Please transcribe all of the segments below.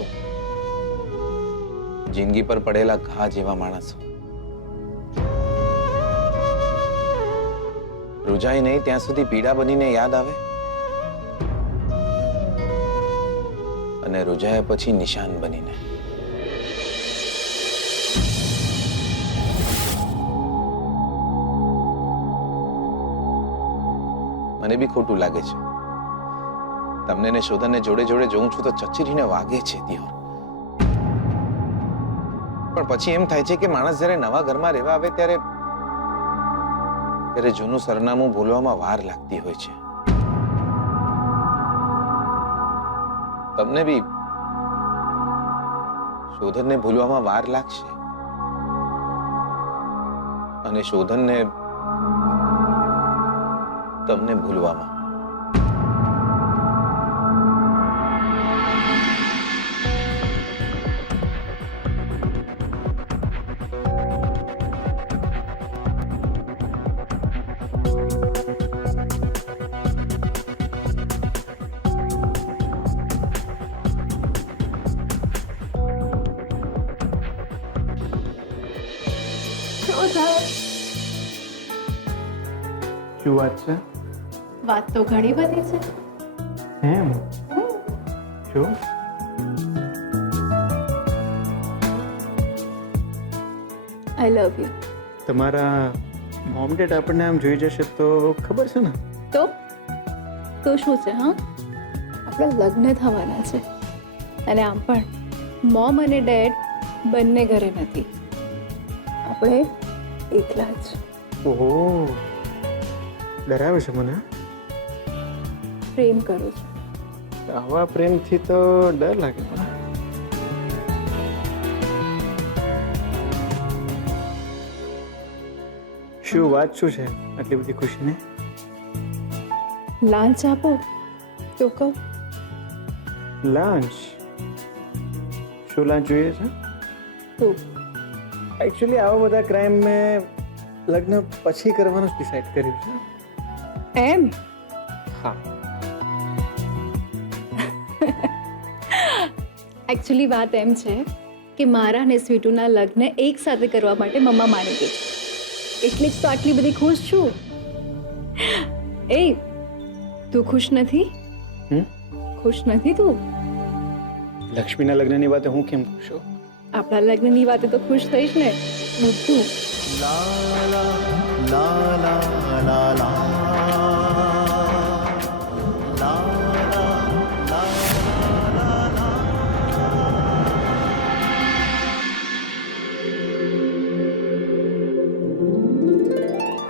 માણસો, જિંદગી પર પડેલા ઘા જેવા માણસો. રૂજાય નહીં ત્યાં સુધી પીડા બનીને યાદ આવે, અને રૂજાયા પછી નિશાન બનીને. મને બી ખોટું લાગે છે. તમને ને શોધનને જોડે જોડે જોઉં છું તો ચચરીને વાગે છે દિયોર. પણ પછી એમ થાય છે કે માણસ જ્યારે નવા ઘરમાં રહેવા આવે ત્યારે જૂનું સરનામું ભૂલવામાં વાર લાગતી હોય છે. તમને બી શોધનને ભૂલવામાં વાર લાગશે, અને શોધનને તમને ભૂલવામાં. શું વાત છે? વાત તો ઘણી બધી છે. એમ? શું? આઈ લવ યુ. તમારા મોમ ડેડ આપણને આમ જોઈ જશે તો ખબર છે ને? તો શું છે? હા, આપણા લગ્ન થવાના છે, અને આમ પણ મોમ અને ડેડ બંને ઘરે નથી, આપણે એકલા જ. ઓહો, ડરાવે છે મને. પ્રેમ કરું છું. આવા પ્રેમથી તો ડર લાગે મને. શું વાત શું છે આટલી બધી ખુશીને? લાંચ આપો તો કહું. લાંચ? શું લાંચ જોઈએ છે? તું એકચ્યુઅલી આવા બધા ક્રાઇમ મેં લગ્ન પછી કરવાનું જ ડિસાઈડ કર્યું છે. એમ? હા. એકચ્યુઅલી વાત એમ છે કે મારા અને સ્વીટુના લગ્ન એક સાથે કરવા માટે મમ્મા માની ગઈ છે, એટલે જ તો આટલી બધી ખુશ છું. એ તું ખુશ નથી? ખુશ નથી તું? લક્ષ્મીના લગ્નની વાતે હું કેમ ખુશ છું? આપણા લગ્નની વાતે તો ખુશ થઈશ ને બધું.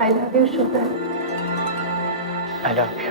I love you, Shubha. I love you.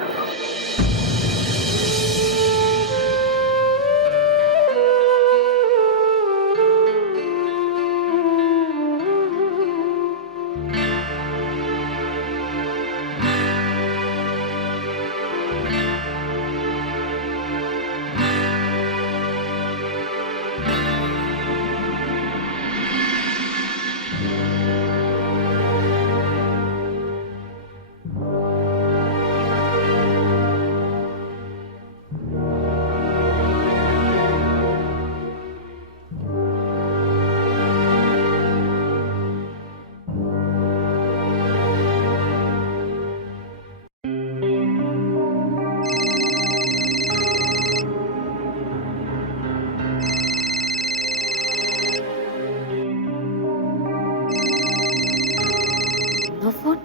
No phone?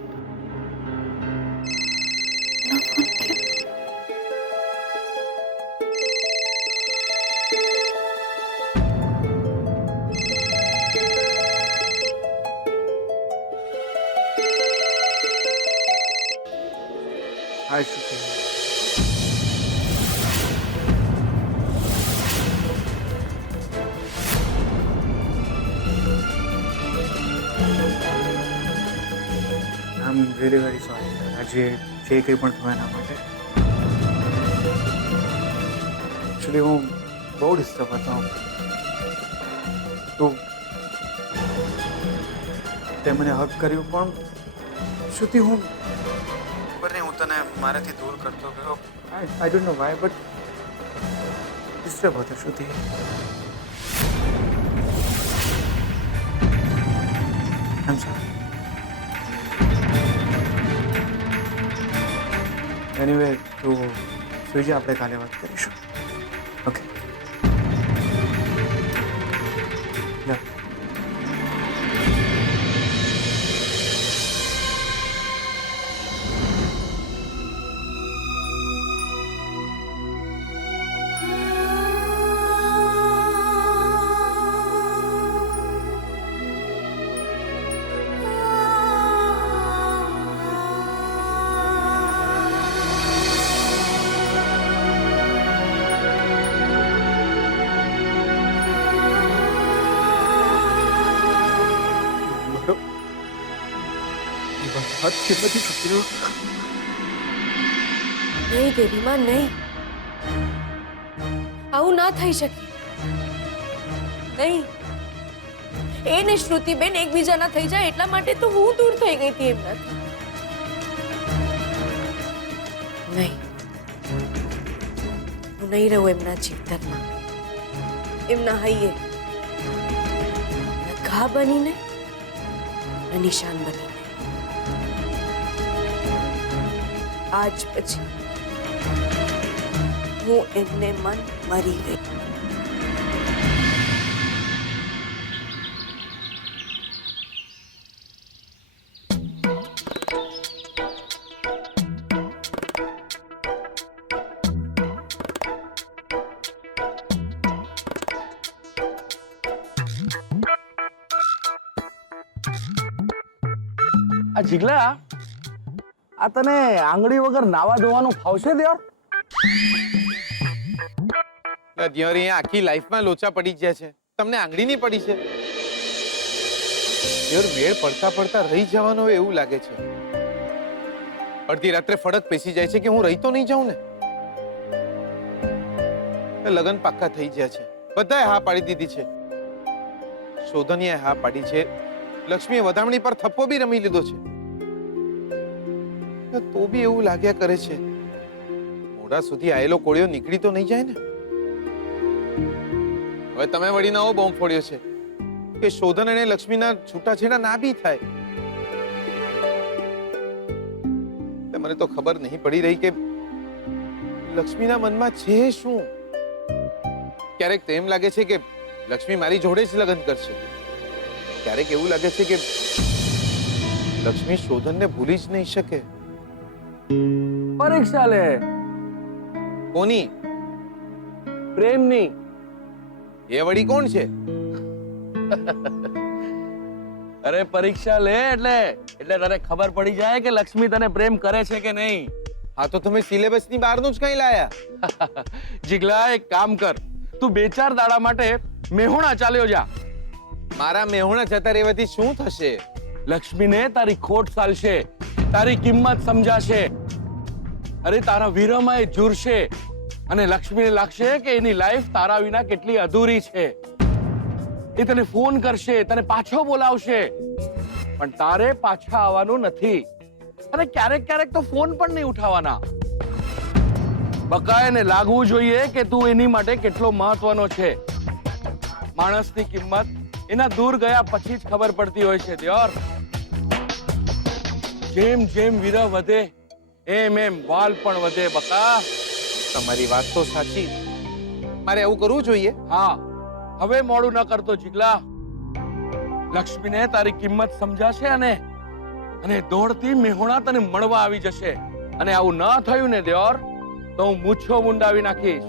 No phone क्या? આ શું છે? આઈ એમ વેરી વેરી સોરી આજે જે કંઈ પણ થયું એના માટે. એકચ્યુઅલી હું બહુ ડિસ્ટર્બ હતો. તો તે મને હક કર્યું પણ શ્રુતિ હું ખબર નહીં હું તને મારાથી દૂર કરતો ગયો. I don't know why but disturb होता श्रुति I'm sorry. Anyway, તું સુઈ જા, આપણે કાલે વાત કરીશું. ઓકે. જા. बहुत किस्मती छुट्टी નહીં દેવીમાં નહીં, આવું ના થઈ શકે. નહીં, એ ને શ્રુતિબેન એકબીજાના થઈ જાય એટલા માટે તો હું દૂર થઈ ગઈ હતી એમનાથી. નહીં, હું નહીં રહું એમના જીવતરમાં, એમના હૈયે ઘા બનીને, નિશાન બનીને. આજ પછી હું એમને મન મરી ગઈ. આ જીગલા, આ તને આંગળી વગર નાવા ધોવાનું ફાવશે દ્યોર? દિયોર અહીંયા આખી લાઈફમાં લોચા પડી ગયા છે, તમને આંગળીની પડી છે? દિયોર મેળ પડતા પડતા રહી જવાનો હોય એવું લાગે છે. અડધી રાત્રે ફડક પેસી જાય છે કે હું રહી તો નહીં જાઉં ને. લગન પાક્કા થઈ ગયા છે, બધાએ હા પાડી દીધી છે. શોધનીએ હા પાડી છે, લક્ષ્મીએ વધામણી પર થપ્પો બી રમી લીધો છે. તો બી એવું લાગ્યા કરે છે મોડા સુધી આયેલો કોળિયો નીકળી તો નહીં જાય ને. હવે તમે વળી નવો બોમ્બ ફોડ્યો છે કે શોધન અને લક્ષ્મીના છૂટાછેડા ના બી થાય. મને તો ખબર નહીં પડી રહી કે લક્ષ્મીના મનમાં છે શું. ક્યારેક તો એમ લાગે છે કે લક્ષ્મી મારી જોડે જ લગ્ન કરશે, ક્યારેક એવું લાગે છે કે લક્ષ્મી શોધનને ભૂલી જ નહીં શકે. પરીક્ષા લે. કોની? પ્રેમની. એ વળી કોણ છે? અરે પરીક્ષા લે એટલે તને ખબર પડી જાય કે લક્ષ્મી તને પ્રેમ કરે છે કે નહીં. હા તો તમે સિલેબસની બહારનું જ કઈ લાયા? જીગલા, એક કામ કર, તું 2-4 દાડા માટે મેહોણા ચાલ્યો જા. મારા મેહોણા જતા રહેવાથી શું થશે? લક્ષ્મીને તારી ખોટ ચાલશે, તારી કિંમત સમજાશે. અરે તારા વીરમાં એ ઝૂરશે અને લક્ષ્મીને લાગશે કે એની લાઈફ તારા વિના કેટલી અધૂરી છે. એ તને ફોન કરશે, તને પાછો બોલાવશે, પણ તારે પાછા આવવાનું નથી. અને ક્યારેક ક્યારેક તો ફોન પણ નહીં ઉઠાવવાના. બકાયને લાગવું જોઈએ કે તું એની માટે કેટલો મહત્વનો છે. માણસની કિંમત એના દૂર ગયા પછી જ ખબર પડતી હોય છે દ્યોર. જેમ જેમ વિરહ વધે એમ એમ વાલ પણ વધે બકા. તમારી વાત તો સાચી. મારે આવું કરવું જોઈએ? હા, હવે મોડું ન કરતો જીગલા. લક્ષ્મીને તારી કિંમત સમજાશે અને દોડતી મેહોણા તને મળવા આવી જશે. અને આવું ન થયું ને દ્યોર તો હું મૂછો મુંડાવી નાખીશ.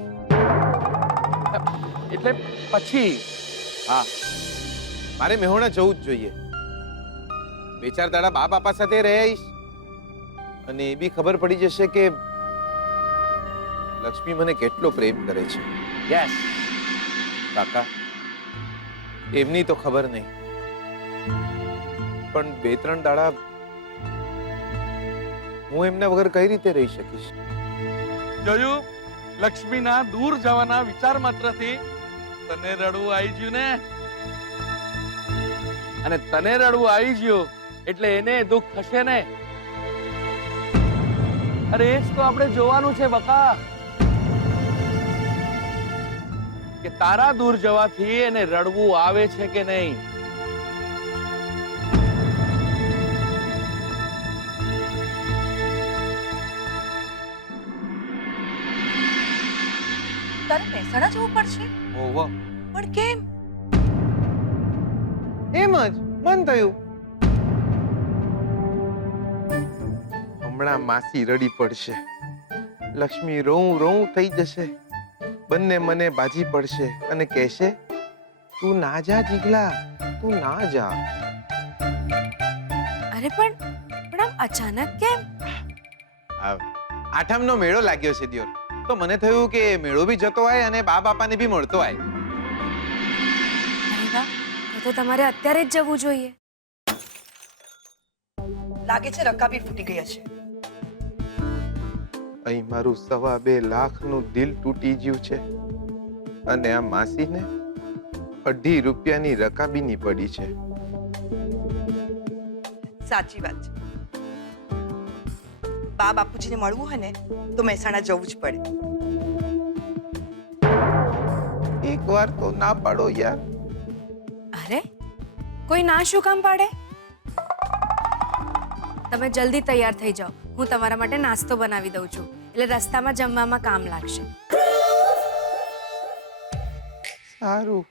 એટલે પછી હા, મારે મેહોણા જવું જ જોઈએ. 2-4 દાડા બા બાપા સાથે રહીશ અને એ બી ખબર પડી જશે કે લક્ષ્મી મને કેટલો પ્રેમ કરે છે. યસ કાકા, એમની તો ખબર નહીં, પણ 2-3 દાડા હું એમના વગર કઈ રીતે રહી શકીશ? જોયું, લક્ષ્મીના દૂર જવાના વિચાર માત્રથી તને રડવું આવી ગયું ને. અને તને રડવું આવી ગયું એટલે એને દુઃખ થશે ને. અરે એ જ તો આપણે જોવાનું છે બકા. કે તારા દૂર જવાથી એને રડવું આવે છે કે નહીં. તારે મહેસાણા જવું પડશે? ઓહો, પણ કેમ? એમ જ મન થયું. હમણાં માસી રડી પડશે, લક્ષ્મી રોઉં રોઉં થઈ જશે, બંને મને બાજી પડશે અને કહેશે, તું ના જા જીગલા, તું ના જા. અરે પણ આમ અચાનક કેમ? આઠમનો મેળો લાગ્યો છે દિયોર, તો મને થયું કે મેળો બી જતો હોય અને બા બાપાને બી મળતો હોય. અરે વાહ, તો તમારે અત્યારે જ જવું જોઈએ. લાગે છે રકાબી ફૂટી ગઈ હશે. અહીં મારું 2.5 લાખનું દિલ તૂટી ગયું છે અને આ માસીને 2.5 રૂપિયાની રકાબીની પડી છે. સાચી વાત છે. બા બાપુજીને મળવું હોય ને તો મહેસાણા જવું જ પડે. એકવાર તો ના પાડો યાર. અરે કોઈ ના શું કામ પાડે? તમે જલ્દી તૈયાર થઈ જાઓ, હું તમારા માટે નાસ્તો બનાવી દઉં છું, એટલે રસ્તામાં જમવામાં કામ લાગશે. સારું.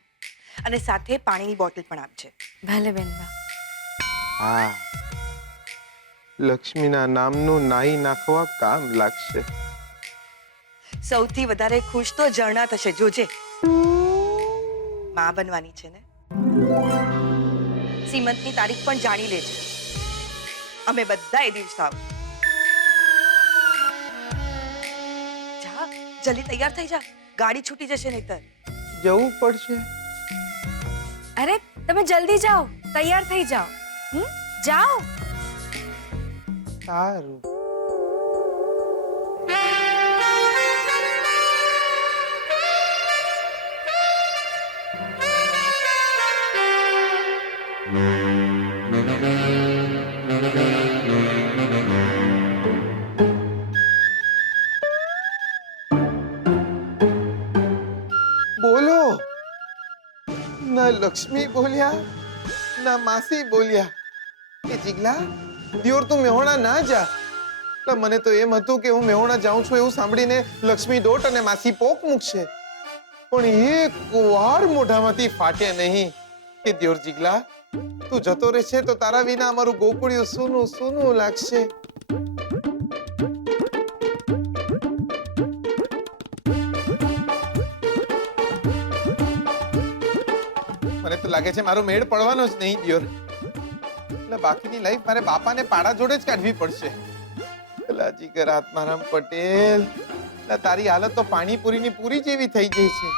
અને સાથે પાણીની બોટલ પણ આપજે. ભલે બેનબા. હા, લક્ષ્મીના નામનું નાહી નાખવા કામ લાગશે. સૌથી વધારે ખુશ તો ઝરણા થશે, જોજે. માં બનવાની છે ને. સીમંતની તારીખ પણ જાણી લેજે. અમે બધા એ દિવસ આવ. જા જલ્દી તૈયાર થઈ જા, ગાડી છૂટી જશે નહીતર. જવું પડશે. અરે તમે જલ્દી જાઓ, તૈયાર થઈ જાઓ. જાઓ. સારું. બોલો. ના લક્ષ્મી બોલ્યા, ના માસી બોલ્યા કે જીગલા દિયોર તું મેહોણા ના જા. એટલે મને તો એમ હતું કે હું મેહોણા જાઉં છું એવું સાંભળીને લક્ષ્મી દોટ અને માસી પોક મૂકશે, પણ એક વાર મોઢામાંથી ફાટે નહીં કે દિયોર જીગલા તું જતો રહેશે તો તારા વિના અમારું ગોકુળિયું સૂનું સૂનું લાગશે. મને તો લાગે છે મારો મેળ પડવાનો જ નહીં દિયોર. એટલે બાકીની લાઈફ મારે બાપાને પાડા જોડે જ કાઢવી પડશે. પેલા જીગર આત્મારામ પટેલ, તારી હાલત તો પાણીપુરીની પૂરી જેવી થઈ ગઈ છે.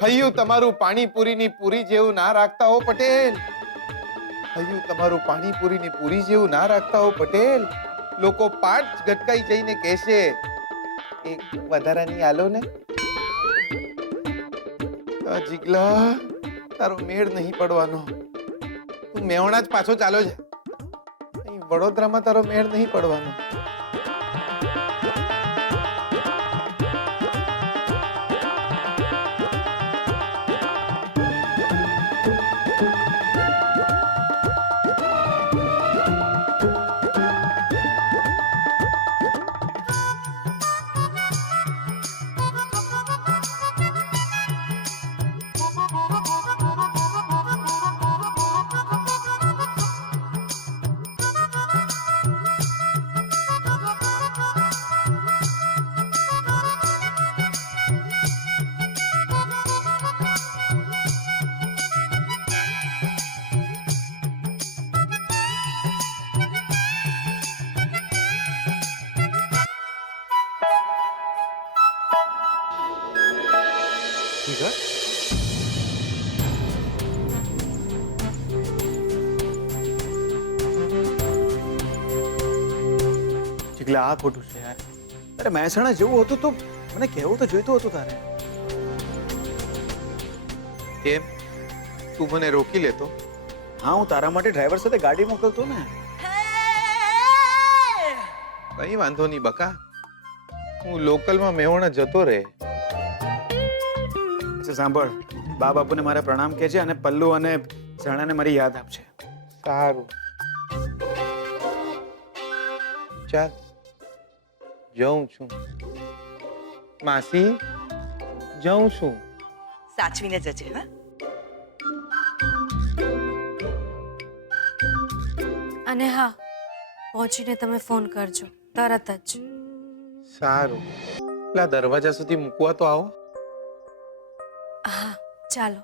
હૈયું તમારું પાણીપુરીની પૂરી જેવું ના રાખતા હો પટેલ. હૈયું તમારું પાણીપુરીની પૂરી જેવું ના રાખતા હો પટેલ. લોકો પાટ ગટકાઈ જઈને કહેશે એક વધારાની આલો ને. જીગલા તારો મેળ નહીં પડવાનો. તું મેહોણા જ પાછો ચાલો છે. વડોદરામાં તારો મેળ નહીં પડવાનો. જીગલા આ ખોટું છે યાર. અરે મહેસાણા જવું હતું તો મને કહેવું તો જોઈતું હતું તારે. કેમ તું મને રોકી લેતો? હા, હું તારા માટે ડ્રાઈવર સાથે ગાડી મોકલતો ને. કઈ વાંધો નહીં બકા, હું લોકલમાં મેહોણા જતો રહે. સાંભળ, બા બાપુને મારા પ્રણામ કહેજે અને પલ્લુ અને ઝરણાને મારી યાદ આપજે. સારું. ચાલ જાઉં છું. માસી જાઉં છું. સાચવીને જજે. હા, અને હા, પહોંચીને તમે ફોન કરજો તરત જ. સારું. પેલા દરવાજા સુધી મૂકવા તો આવો. હા ચાલો.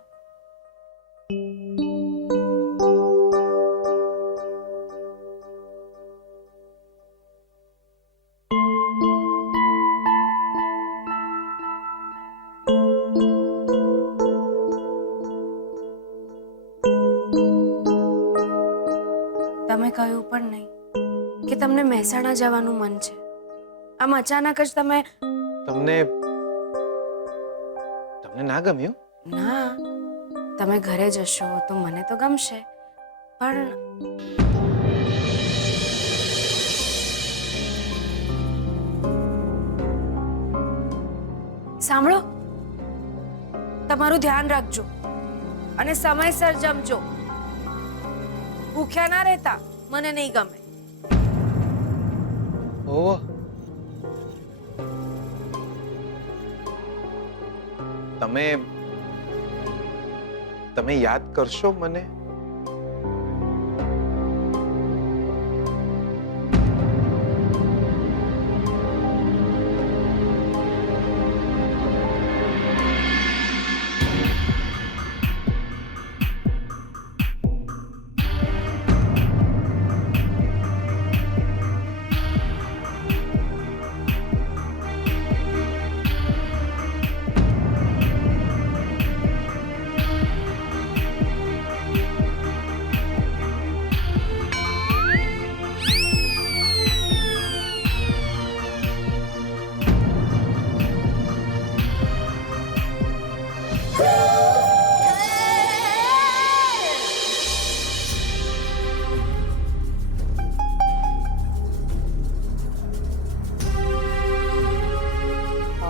તમે કહ્યું પણ નહીં કે તમને મહેસાણા જવાનું મન છે. આમ અચાનક જ તમે. તમને તમને ના ગમ્યું? ના, તમે ઘરે જશો તો મને તો ગમશે, પણ સાંભળો, તમારું ધ્યાન રાખજો અને સમયસર જમજો. ભૂખ્યા ના રહેતા, મને નહીં ગમે. ઓહ, તમે યાદ કરશો મને?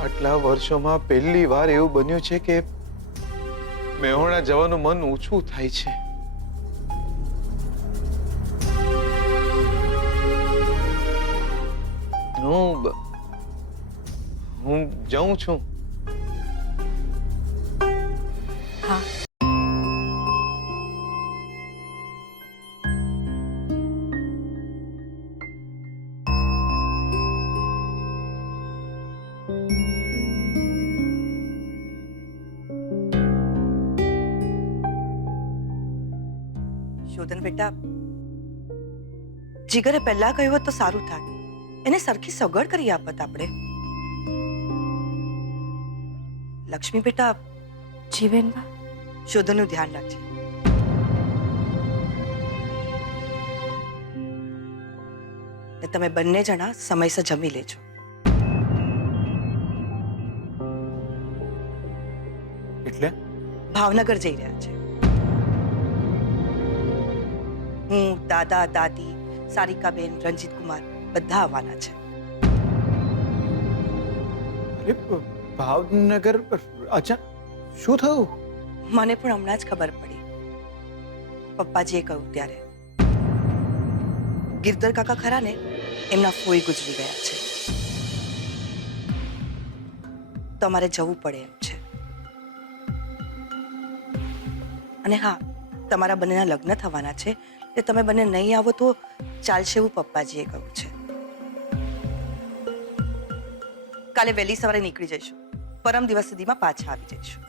આટલા વર્ષોમાં પહેલી વાર એવું બન્યું છે કે મેહોણા જવાનું મન ઊંચું થાય છે. હું જાઉં છું. હા. શોધન બેટા, જીગરે પહેલા કહ્યું હોત તો સારું થાત. એને સરખી સગવડ કરી આપત આપણે. લક્ષ્મી બેટા, જીવેનબા, શોધનનું ધ્યાન રાખજે. ને તમે બંને જણા સમયસર જમી લેજો. એટલે ભાવનગર જઈ રહ્યા છે. હું, દાદા, દાદી, સારિકાબેન, રંજીત કુમાર બધા આવવાના છે. અરે ભાવનગર અચ્છા, શું થયું? મને પણ હમણાં જ ખબર પડી. પપ્પાજીએ કહ્યું ત્યારે. ગિરધર કાકા ખરા ને, એમના ફોઈ ગુજરી ગયા છે. તમારે જવું પડે એમ છે. અને હા, તમારા બંનેના લગ્ન થવાના છે એટલે તમે બંને નહીં આવો તો ચાલશે એવું પપ્પાજીએ કહ્યું છે. કાલે વહેલી સવારે નીકળી જઈશું. પરમ દિવસ સુધીમાં પાછા આવી જઈશું.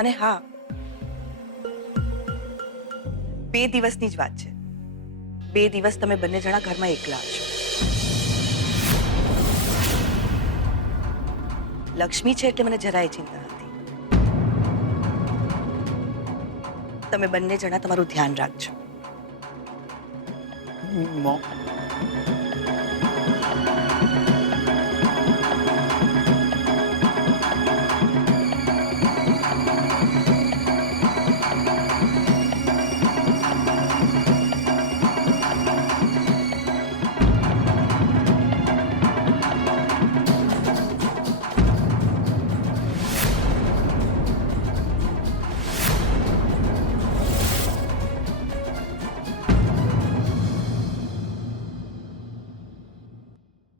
અને હા, 2 દિવસની જ વાત છે. 2 દિવસ તમે બંને જણા ઘરમાં એકલા હશો. લક્ષ્મી છે એટલે મને જરાય ચિંતા નથી. તમે બંને જણા તમારું ધ્યાન રાખજો. મોમ